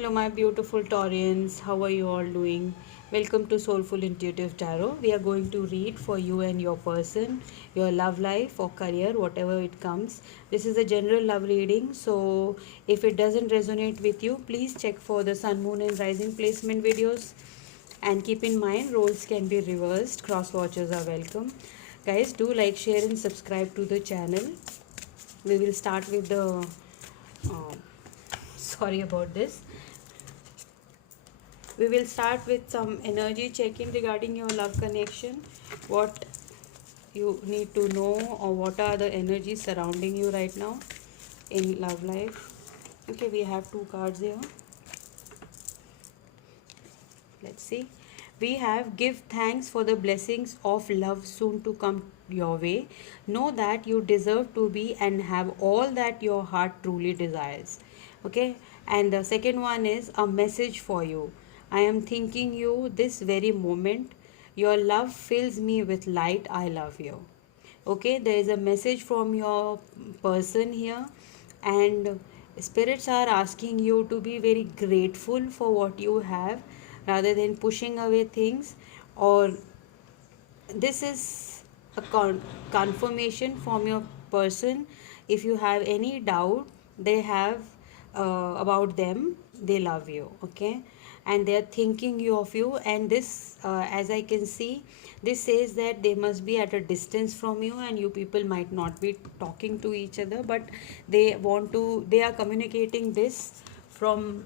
Hello, my beautiful Taurians. How are you all doing? Welcome to Soulful Intuitive Tarot. We are going to read for you and your person, your love life or career, whatever it comes. This is a general love reading, so if it doesn't resonate with you, please check for the sun, moon, and rising placement videos. And keep in mind, roles can be reversed. Cross watchers are welcome. Guys, do like, share, and subscribe to the channel. We will start with the. Uh, sorry about this. We will start with some energy check-in regarding your love connection, what you need to know, or what are the energies surrounding you right now in love life. Okay, we have two cards here. Let's see. We have give thanks for the blessings of love soon to come your way. Know that you deserve to be and have all that your heart truly desires. Okay, and the second one is a message for you. I am thinking you this very moment. Your love fills me with light. I love you. Okay, there is a message from your person here, and spirits are asking you to be very grateful for what you have rather than pushing away things. Or this is a confirmation from your person. If you have any doubt they have about them, they love you. Okay, and they are thinking you of you, and this as I can see, this says that they must be at a distance from you, and you people might not be talking to each other, but they are communicating this from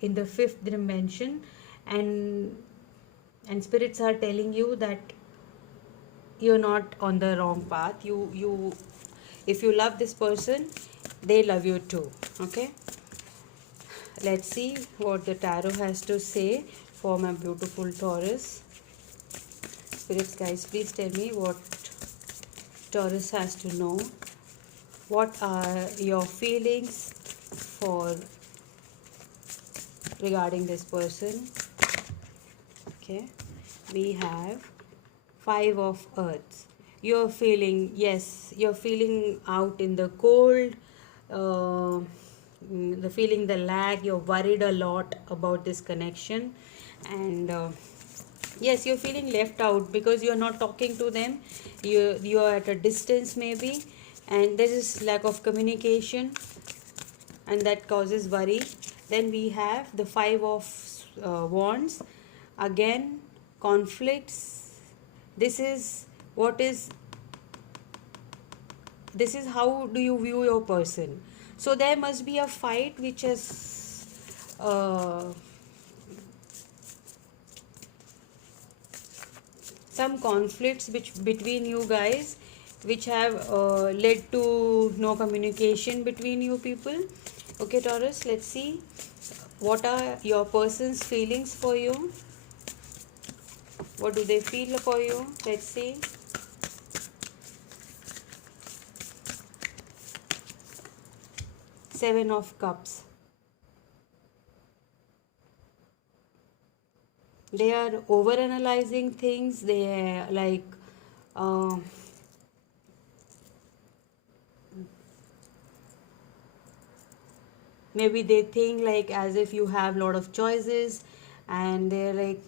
in the fifth dimension. And and spirits are telling you that you're not on the wrong path. You If you love this person, they love you too. Okay, let's see what the tarot has to say for my beautiful Taurus. Spirits, guys, please tell me what Taurus has to know. What are your feelings for regarding this person? Okay, we have Five of Earths. You're feeling, yes, you're feeling out in the cold, uh, the feeling the lag. You're worried a lot about this connection, and yes, you're feeling left out because you're not talking to them. You're at a distance maybe, and there is lack of communication, and that causes worry. Then we have the Five of Wands. Again, conflicts. This is what is this is how do you view your person. So there must be a fight which is some conflicts which between you guys, which have led to no communication between you people. Okay, Taurus, let's see what are your person's feelings for you. What do they feel for you? Let's see. Seven of Cups. They are over analyzing things. They are like maybe they think like as if you have a lot of choices, and they're like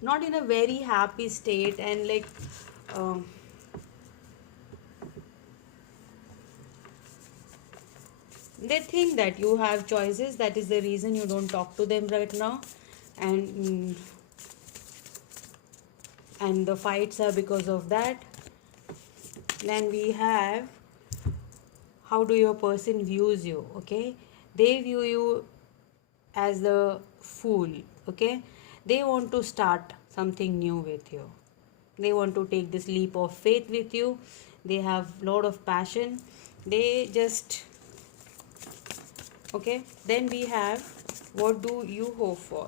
not in a very happy state, and like uh, they think that you have choices. That is the reason you don't talk to them right now, and and the fights are because of that. Then we have how do your person views you. Okay, they view you as the fool. Okay, they want to start something new with you. They want to take this leap of faith with you. They have lot of passion. They just okay. Then we have what do you hope for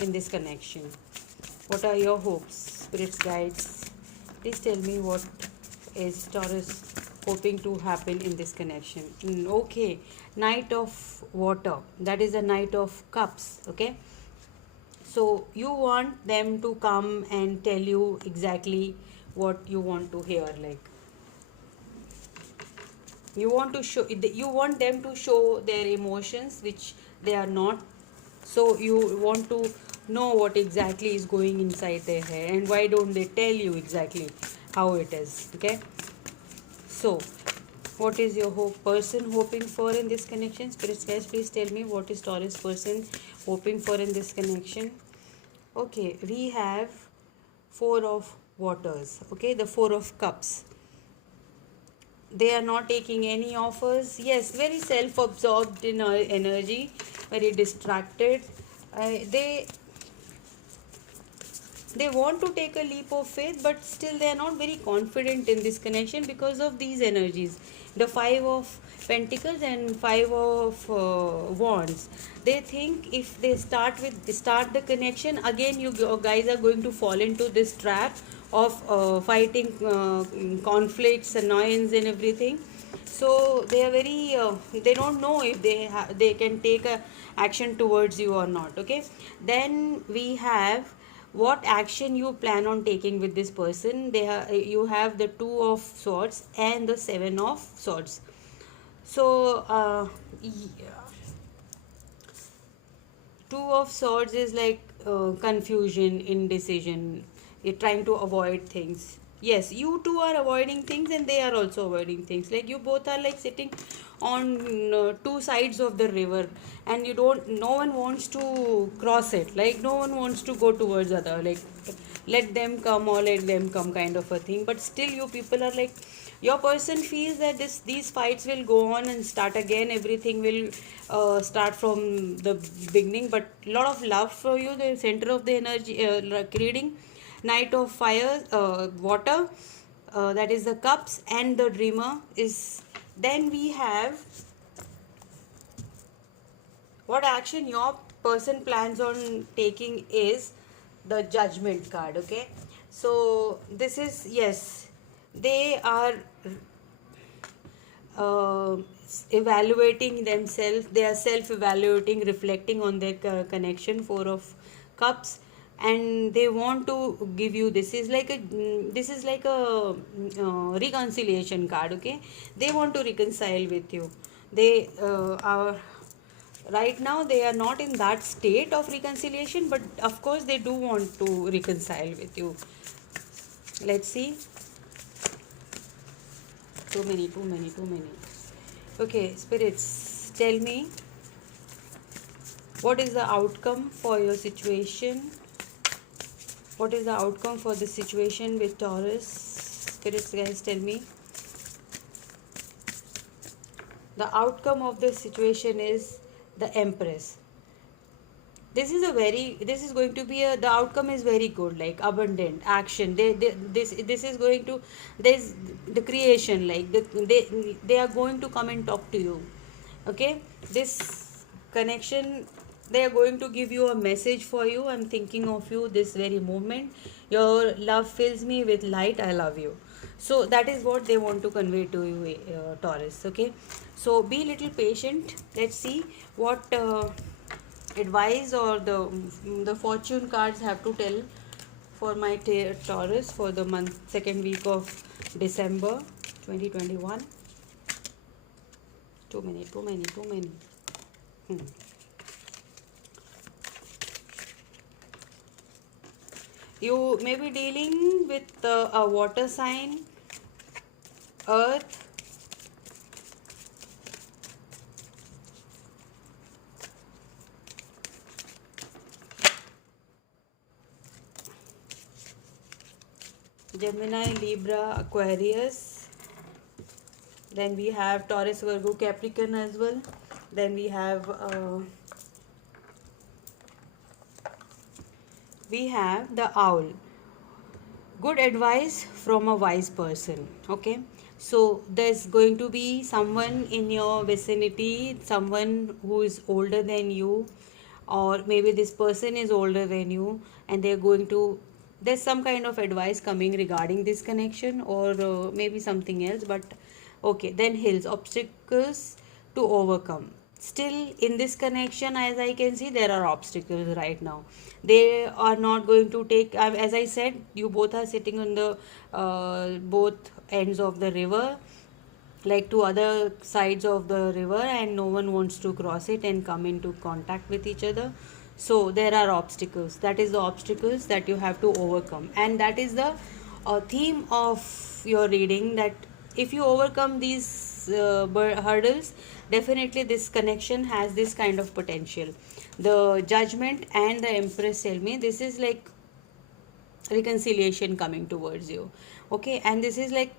in this connection. What are your hopes, spirits, guides? Please tell me what is Taurus hoping to happen in this connection. Okay, Knight of Water. That is a Knight of Cups. Okay, so you want them to come and tell you exactly what you want to hear. Like You want to show, you want them to show their emotions which they are not. So you want to know what exactly is going inside their head, and why don't they tell you exactly how it is. Okay, so what is your person hoping for in this connection? Spirits, guys, please tell me what is Taurus person hoping for in this connection. Okay, we have four of waters. Okay, the four of cups. They are not taking any offers. Yes, very self-absorbed in energy, very distracted. They they want to take a leap of faith, but still they are not very confident in this connection because of these energies, the five of pentacles and five of wands. They think if they start the connection again, you guys are going to fall into this trap of fighting, conflicts, annoyance and everything. So they are very they don't know if they can take a action towards you or not. Okay, then we have what action you plan on taking with this person. You have the two of swords and the seven of swords. So two of swords is like confusion, indecision. You're trying to avoid things. Yes, you two are avoiding things and they are also avoiding things. Like you both are like sitting on two sides of the river, and you don't, no one wants to cross it. Like no one wants to go towards other. Like let them come or let them come kind of a thing. But still you people are like, your person feels that these fights will go on and start again, everything will start from the beginning. But lot of love for you, the center of the energy, like reading knight of fire, water, that is the cups, and the dreamer is. Then we have what action your person plans on taking is the judgment card. Okay, so this is, yes, they are uh, evaluating themselves. They are self evaluating, reflecting on their connection, four of cups, and they want to give you, this is like a reconciliation card. Okay, they want to reconcile with you. They are right now, they are not in that state of reconciliation, but of course they do want to reconcile with you. Let's see. Too many. Okay, spirits, tell me what is the outcome for your situation. What is the outcome for the situation with Taurus? Spirits, guys, tell me. The outcome of this situation is the Empress. This is going to be a, the outcome is very good, like abundant action. This is going to, there's the creation, like they are going to come and talk to you. Okay, this connection, they are going to give you a message for you. I'm thinking of you this very moment. Your love fills me with light, I love you. So that is what they want to convey to you, Taurus. Okay, so be little patient. Let's see what advice or the fortune cards have to tell for my Taurus for the month, second week of December 2021. Too many. Hmm. You may be dealing with a water sign, earth, Gemini, Libra, Aquarius. Then we have Taurus, Virgo, Capricorn as well. Then we have the owl. Good advice from a wise person. Okay, so there's going to be someone in your vicinity, someone who is older than you, or maybe this person is older than you, and they're going to, there's some kind of advice coming regarding this connection, or maybe something else. But okay, then hills, obstacles to overcome. Still in this connection, as I can see, there are obstacles right now. They are not going to take, as I said, you both are sitting on the both ends of the river. like to other sides of the river, and no one wants to cross it and come into contact with each other. So there are obstacles. That is the obstacles that you have to overcome, and that is the theme of your reading, that if you overcome these hurdles, definitely this connection has this kind of potential. The Judgment and the Empress tell me this is like reconciliation coming towards you. Okay, and this is like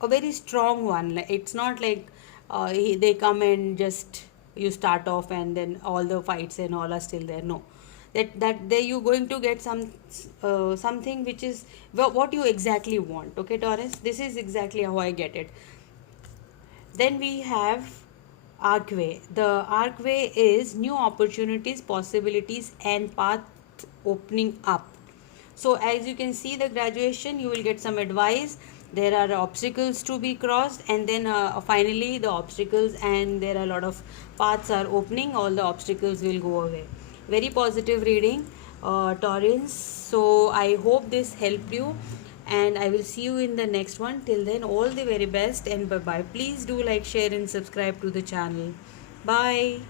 a very strong one. It's not like they come and just you start off and then all the fights and all are still there. No, that there you going to get something which is what you exactly want. Okay, Taurus, this is exactly how I get it. Then we have Archway. The Archway is new opportunities, possibilities, and path opening up. So as you can see the graduation, you will get some advice. There are obstacles to be crossed, and then finally the obstacles, and there are a lot of paths are opening. All the obstacles will go away. Very positive reading, Taurins. So I hope this helped you, and I will see you in the next one. Till then, all the very best and bye bye. Please do like, share, and subscribe to the channel. Bye.